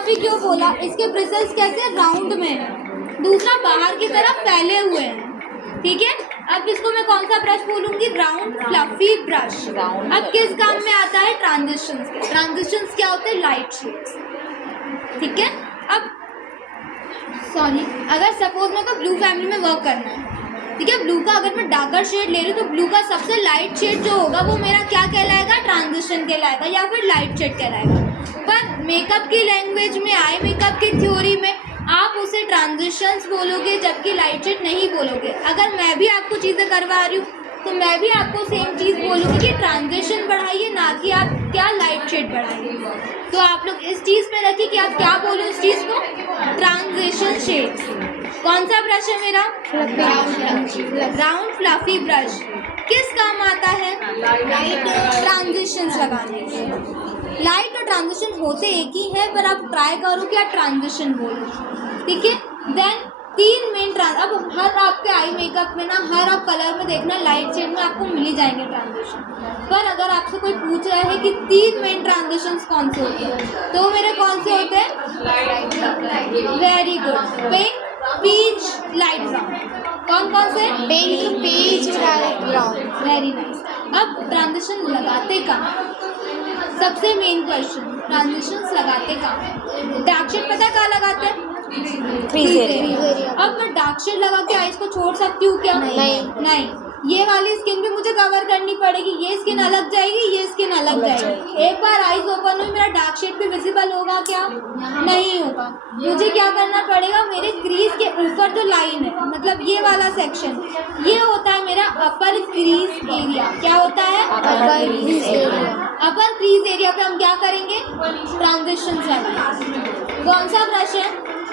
Fluffy क्यों बोला? इसके ब्रिसल्स कैसे राउंड में है, दूसरा बाहर की तरफ फैले हुए हैं, ठीक है। अब इसको मैं कौन सा ब्रश बोलूँगी? Round fluffy brush. अब किस काम में आता है? ट्रांजिशंस के। ट्रांजिशंस क्या होते हैं? लाइट शेड्स, ठीक है। अब सॉरी, अगर सपोज मेरे को ब्लू फैमिली में वर्क करना है, ठीक है, ब्लू का अगर मैं डार्कर शेड ले रही हूँ तो ब्लू का सबसे लाइट शेड जो होगा वो मेरा क्या कहलाएगा? ट्रांजिशन कहलाएगा या फिर लाइट शेड कहलाएगा। पर मेकअप की लैंग्वेज में, आई मेकअप की थ्योरी में आप उसे ट्रांजिशंस बोलोगे जबकि लाइट शेड नहीं बोलोगे। अगर मैं भी आपको चीज़ें करवा रही हूँ तो मैं भी आपको सेम चीज़ बोलूँगी कि ट्रांजिशन बढ़ाइए, ना कि आप क्या लाइट शेड बढ़ाइए। तो आप लोग इस चीज़ पे रखिए कि आप क्या बोलो इस चीज़ को? Transition shades. कौन सा ब्रश है मेरा? Round fluffy brush. किस काम आता है? ट्रांजिशंस लगाने के। लाइट और ट्रांजिशन होते एक ही है, पर आप ट्राई करो कि आप ट्रांजिशन बोलो, ठीक है। देन 3 मेन अब हर आपके आई मेकअप में ना, हर आप कलर में देखना लाइट शेड में आपको मिल ही जाएंगे ट्रांजिशन। पर अगर आपसे कोई पूछ रहा है कि 3 मेन ट्रांजिशंस कौन से होते हैं, तो मेरे कौन से होते हैं? Very good. Pink, peach, light brown. कौन कौन से? Pink, peach, light brown. Very nice. अब ट्रांजिशन लगाते कहाँ? सबसे मेन क्वेश्चन, ट्रांजिशंस लगाते कहाँ? डार्क शेड पता है कहाँ लगाते हैं? Crease area. अब मैं डार्क शेड लगा के आईज को छोड़ सकती हूँ क्या? नहीं। ये वाली स्किन भी मुझे कवर करनी पड़ेगी। ये स्किन अलग जाएगी, ये स्किन अलग जाएगी। एक बार आईज ओपन हुई, मेरा डार्क शेड भी विजिबल होगा क्या? नहीं होगा। मुझे क्या करना पड़ेगा? मेरे क्रीज के ऊपर जो लाइन है, मतलब ये वाला सेक्शन, ये होता है मेरा अपर क्रीज एरिया। क्या होता है? अपर क्रीज एरिया। अपर क्रीज एरिया पे हम क्या करेंगे? ट्रांजिशन लगाएंगे। कौन सा ब्रश है?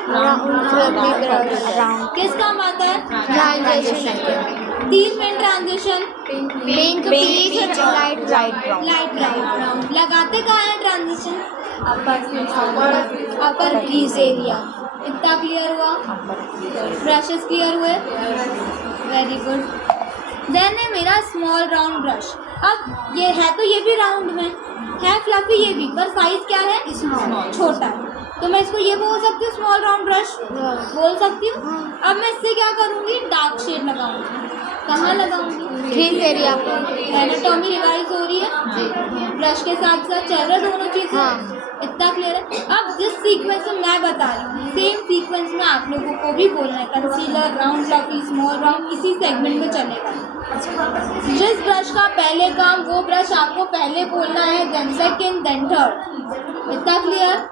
राउंड। किस काम आता है? Transition. 3 main transition, pink, peach, light brown. Light brown. लगाते कहाँ है ट्रांजिशन? Upper crease area. इतना क्लियर हुआ? ब्रशेस क्लियर हुए? Very good. देन है मेरा स्मॉल राउंड ब्रश। अब ये है तो ये भी राउंड में है, फ्लफी ये भी, पर साइज क्या है? स्मॉल, छोटा है। तो मैं इसको ये बोल सकती हूँ स्मॉल राउंड ब्रश, बोल सकती हूँ। अब मैं इससे क्या करूँगी? डार्क शेड लगाऊंगी। कहाँ लगाऊंगी? Crease area. एनाटॉमी रिवाइज हो रही है, ब्रश के साथ साथ चल रहा है दोनों चीज़ें। इतना क्लियर है? अब जिस सीक्वेंस में मैं बता रही हूँ, सेम सीक्वेंस में आप लोगों को भी बोलना है। Concealer, round fluffy, small round, इसी सेगमेंट में चलेगा। जिस ब्रश का पहले काम, वो ब्रश आपको पहले बोलना है, देन सेकेंड, देन थर्ड। इतना क्लियर?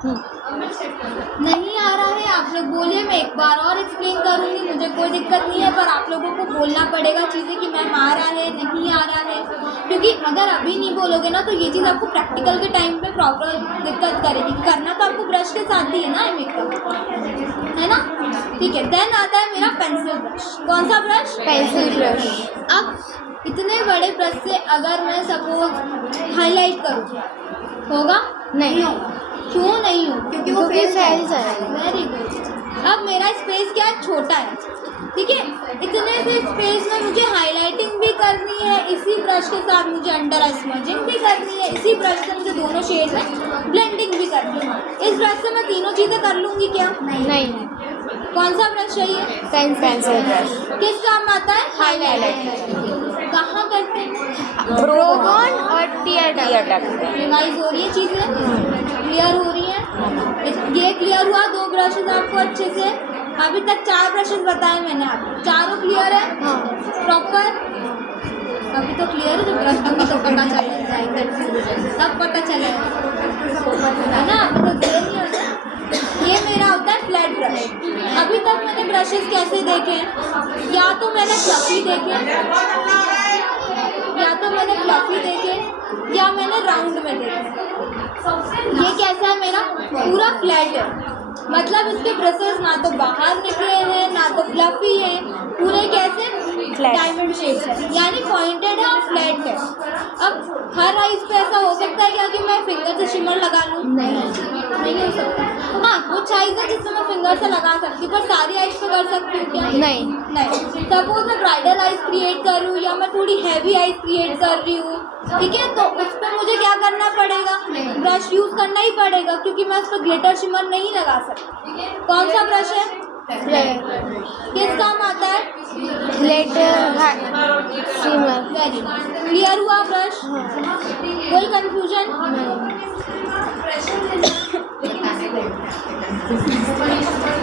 नहीं आ रहा है आप लोग बोलिए, मैं एक बार और एक्सप्लेन करूँगी, मुझे कोई दिक्कत नहीं है, पर आप लोगों को बोलना पड़ेगा चीज़ें कि मैम आ रहा है, नहीं आ रहा है। क्योंकि अगर अभी नहीं बोलोगे ना तो ये चीज़ आपको प्रैक्टिकल के टाइम पे प्रॉपर दिक्कत करेगी। करना तो आपको ब्रश के साथ ही है ना मेकअप, है ना? ठीक है। देन आता है मेरा पेंसिल ब्रश। कौन सा ब्रश? Pencil brush. अब इतने बड़े ब्रश से अगर मैं सपोज हाईलाइट करूँ, होगा? नहीं होगा। क्यों नहीं हो? क्योंकि वो फेस है। Very good. अब मेरा स्पेस क्या है? छोटा है, ठीक है। इतने से स्पेस में मुझे हाईलाइटिंग भी करनी है, इसी ब्रश के साथ मुझे अंडर आई स्मजिंग भी करनी है, इसी ब्रश से मुझे दोनों शेड में ब्लेंडिंग भी करनी है। इस ब्रश से मैं तीनों चीज़ें कर लूँगी क्या? नहीं। कौन सा ब्रश है ये? Pencil brush. किस काम आता है? हाईलाइट। कहाँ करते हैं? ब्रोवन और टीयर डक्ट। रिवाइज हो रही है चीज़ें? क्लियर हो रही है? ये क्लियर हुआ? 2 ब्रशेज आपको अच्छे से? अभी तक 4 ब्रशेज बताए मैंने आपको, चारों क्लियर है? प्रॉपर? अभी तो क्लियर है, तो ब्रश अभी तो पता चल जाएगा, सब पता चलेगा, है ना? अभी तो देर नहीं होता। ये मेरा होता है फ्लैट ब्रश। अभी तक मैंने ब्रशेज कैसे देखे? या तो मैंने फ्लफी देखे, या मैंने राउंड में देखे। ये कैसा है मेरा? पूरा फ्लैट है, मतलब इसके ब्रशेस ना तो बाहर निकले हैं, ना तो फ्लफी है, पूरे कैसे? डायमंड शेप है, यानी पॉइंटेड है और फ्लैट है। अब हर आइज पे ऐसा हो सकता है क्या कि मैं फिंगर से शिमर लगा लूँ? नहीं हो सकता। हाँ, कुछ कुछ आईज है जिसमें मैं फिंगर से लगा सकती हूँ, पर सारी आईज पे कर सकती हूँ क्या? नहीं। सपोज मैं ब्राइडल आईज क्रिएट कर रही हूँ या मैं थोड़ी हैवी आईज क्रिएट कर रही हूँ, ठीक है, तो उस पर मुझे क्या करना पड़ेगा? ब्रश यूज़ करना ही पड़ेगा, क्योंकि मैं उस पर ग्लिटर शिमर नहीं लगा सकती। कौन सा ब्रश है? किस काम आता है? Glitter shimmer. वेरी क्लियर हुआ ब्रश? कोई कंफ्यूजन?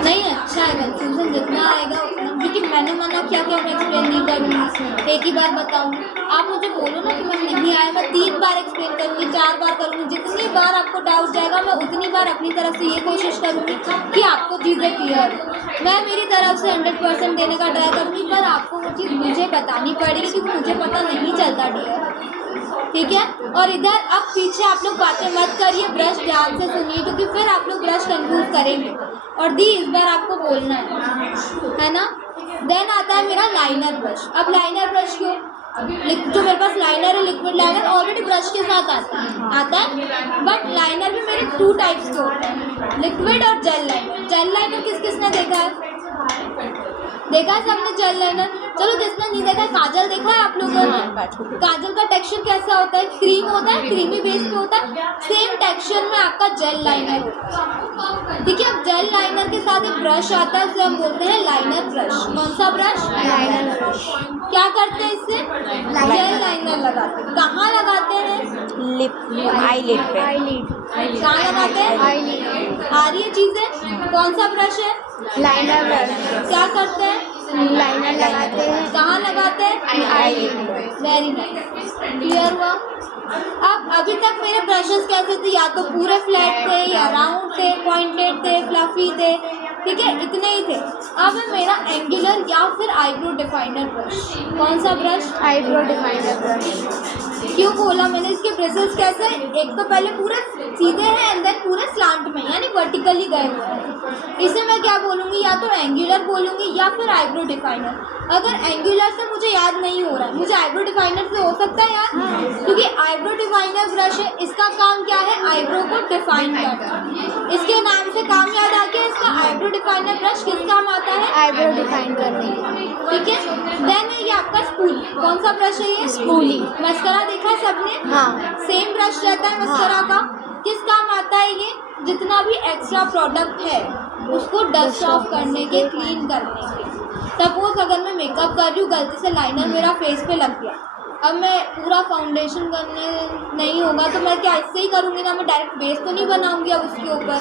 नहीं, अच्छा है, कंफ्यूजन जितना आएगा उतना, क्योंकि मैंने मना किया कि मैं एक्सप्लेन नहीं करूँगी, एक ही बार बताऊँगी। आप मुझे बोलो ना कि मैं नहीं आया, मैं 3 बार एक्सप्लेन करूँगी, 4 बार करूँगी, जितनी बार आपको डाउट जाएगा मैं उतनी बार अपनी तरफ से ये कोशिश करूँगी कि आपको चीज़ें क्लियर हो। मैं मेरी तरफ से 100% देने का ट्राई करूँगी, पर आपको वो चीज़ मुझे बतानी पड़ेगी, क्योंकि मुझे पता नहीं चलता डियर, ठीक है। और इधर अब पीछे आप लोग बातें मत करिए, ब्रश ध्यान से सुनिए, क्योंकि फिर आप लोग ब्रश कंफ्यूज करेंगे। और दी इस बार आपको बोलना है ना। देन आता है मेरा लाइनर ब्रश। अब लाइनर ब्रश क्यों? जो मेरे पास लाइनर है, लिक्विड लाइनर ऑलरेडी ब्रश के साथ आता है, बट लाइनर भी मेरे 2 टाइप्स के होते हैं, लिक्विड और जेल लाइनर। जेल लाइनर किस किसने देखा है? देखा है सबने जेल लाइनर? चलो जिसने नहीं देखा है, काजल देखा है आप लोगों ने? काजल का टेक्सचर कैसा होता है? क्रीम होता है, क्रीमी बेस पे होता है। सेम टेक्सचर में आपका जेल लाइनर होता है, ठीक है। अब जेल लाइनर के साथ एक ब्रश आता है, उसे हम बोलते हैं लाइनर ब्रश। कौन सा ब्रश? Liner brush. क्या करते हैं इससे? जेल लाइनर लगाते हैं। कहाँ लगाते हैं? लिप, आईलिड पे। कहाँ लगाते हैं? आईलिड। आ रही है चीज़ें? कौन सा ब्रश है? Liner brush. क्या करते हैं? लाइनर लगाते हैं। कहाँ लगाते हैं? आईलिड पे। वेरी नाइस, क्लियर हुआ। अब अभी तक मेरे ब्रशेस कैसे थे? या तो पूरे फ्लैट थे, या राउंड थे, पॉइंटेड थे, फ्लफी थे, ठीक है, इतने ही थे। अब है मेरा एंगुलर या फिर आईब्रो डिफाइनर ब्रश। कौन सा ब्रश? Eyebrow definer brush. क्यों बोला मैंने? इसके ब्रशेस कैसे? एक तो पहले पूरे सीधे हैं एंड देन पूरे स्लांट में, यानी वर्टिकली गए हुए हैं। इसे मैं क्या बोलूँगी? या तो एंगुलर बोलूँगी या फिर आईब्रो डिफाइनर। अगर एंगुलर से मुझे याद नहीं हो रहा है, मुझे आईब्रो डिफाइनर से हो सकता है याद, क्योंकि आईब्रो डिफाइनर ब्रश है, इसका काम क्या है? आईब्रो को डिफाइन करना। इसके नाम से काम याद आ गया। इसका आईब्रो डिफाइनर ब्रश किस काम आता है? आईब्रो डिफाइन करने के, ठीक है। देन है ये आपका स्पूली। कौन सा ब्रश है ये? स्पूली। मस्करा देखा है सबने? हाँ। सेम ब्रश रहता है मस्करा का। किस काम आता है ये? जितना भी एक्स्ट्रा प्रोडक्ट है उसको डस्ट ऑफ करने के, क्लीन करने के। सपोज अगर मैं मेकअप कर रही हूँ, गलती से लाइनर मेरा फेस पे लग गया, अब मैं पूरा फाउंडेशन करने नहीं होगा तो मैं क्या इससे ही करूँगी ना, मैं डायरेक्ट बेस तो नहीं बनाऊँगी अब उसके ऊपर।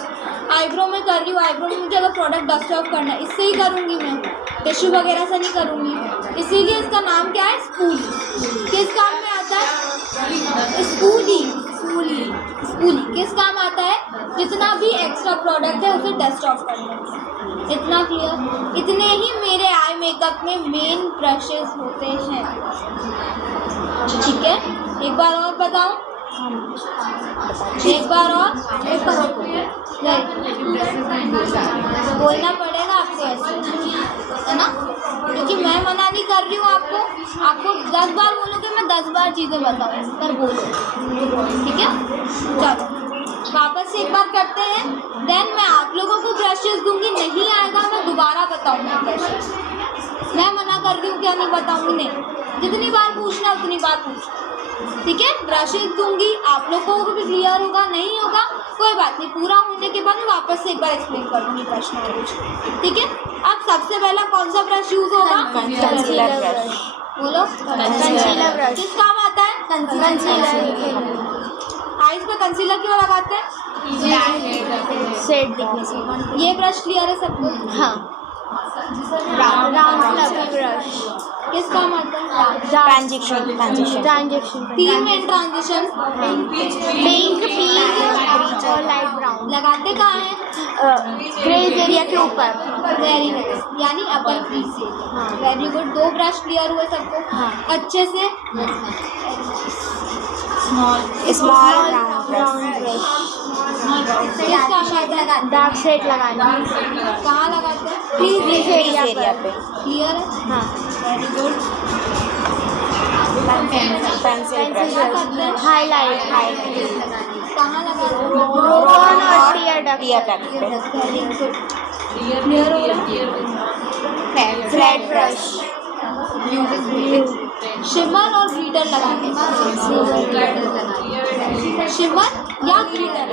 आईब्रो में कर रही हूँ, आईब्रो में मुझे अगर प्रोडक्ट डस्ट ऑफ करना है, इससे ही करूँगी मैं, टिश्यू वगैरह से नहीं करूँगी। इसीलिए इसका नाम क्या है? स्पूली। किस काम में आता है? स्पूली। स्पूली। स्पूली किस काम आता है? जितना भी एक्स्ट्रा प्रोडक्ट है उसे डस्ट ऑफ करने के। इतना क्लियर? इतने ही मेरे आई मेकअप में मेन ब्रशेस होते हैं, ठीक है। एक बार और बताऊं? एक बार और बोलना पड़ेगा आपको ऐसे, है ना, क्योंकि मैं मना नहीं कर रही हूँ आपको 10 बार बोलोगे मैं 10 बार चीज़ें बताऊँगी, पर बोलो, ठीक है। चलो वापस से एक बार करते हैं। देन मैं आप लोगों को ब्रशेस दूंगी, नहीं आएगा मैं दोबारा बताऊंगी ब्रशेस। मैं मना कर रही हूँ क्या नहीं बताऊंगी? नहीं, जितनी बार पूछना उतनी बार पूछना, ठीक है। ब्रशेस दूंगी, आप लोगों को भी क्लियर होगा, नहीं होगा कोई बात नहीं, पूरा होने के बाद वापस से एक बार एक्सप्लेन कर दूँगी प्रश्न और कुछ, ठीक है। अब सबसे पहला कौन सा ब्रश यूज़ होगा? Concealer brush. बोलो। Concealer brush. किस काम आता है? कंसीलर। आईज पे कंसीलर क्यों लगाते हैं? शेड दिखने से। ये ब्रश क्लियर है सबको? हाँ। Round fluffy brush. किस काम आता है? ट्रांजेक्शन। 3 मेन ट्रांजिशन, पिंक और लाइट ब्राउन। लगाते कहाँ हैं? ग्रेज एरिया के ऊपर। वेरी नाइस, यानी अपर क्रीज से। वेरी गुड, 2 ब्रश क्लियर हुए सबको? हाँ। अच्छे से। Small round brush. किस काम आता है? डार्क शेड लगाना। कहाँ लगाते हैं? क्रीज एरिया पे। क्लियर है? हाँ। Very good. Pencil brush. Highlight. कहाँ लगा दो? ब्रोन और टीयर डक्ट टीयर डक्ट पे। क्लियर हो रहा है? Flat brush. शिमर और ग्लिटर लगाने शिमर या ग्लिटर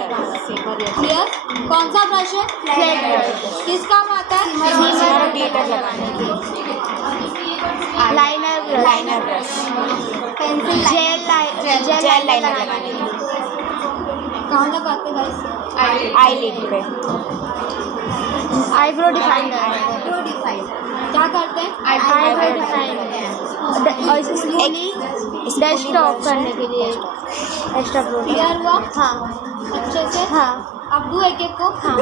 क्लियर। कौन सा ब्रश है? फ्लैट ब्रश किस काम आता है? शिमर और ग्लिटर लगाने की। Liner liner brush. Pencil jail liner लगाने की। कहाँ लगाते गाइस? आईलिड पे। आईब्रो डिफाइनर क्या करते हैं? आईब्रो डिफाइनर और स्मूली डस्ट ऑफ करने के लिए एक्स्ट्रा प्रोडक्ट क्लियर हुआ हाँ अच्छे से? हाँ अब दो एक एक को। हाँ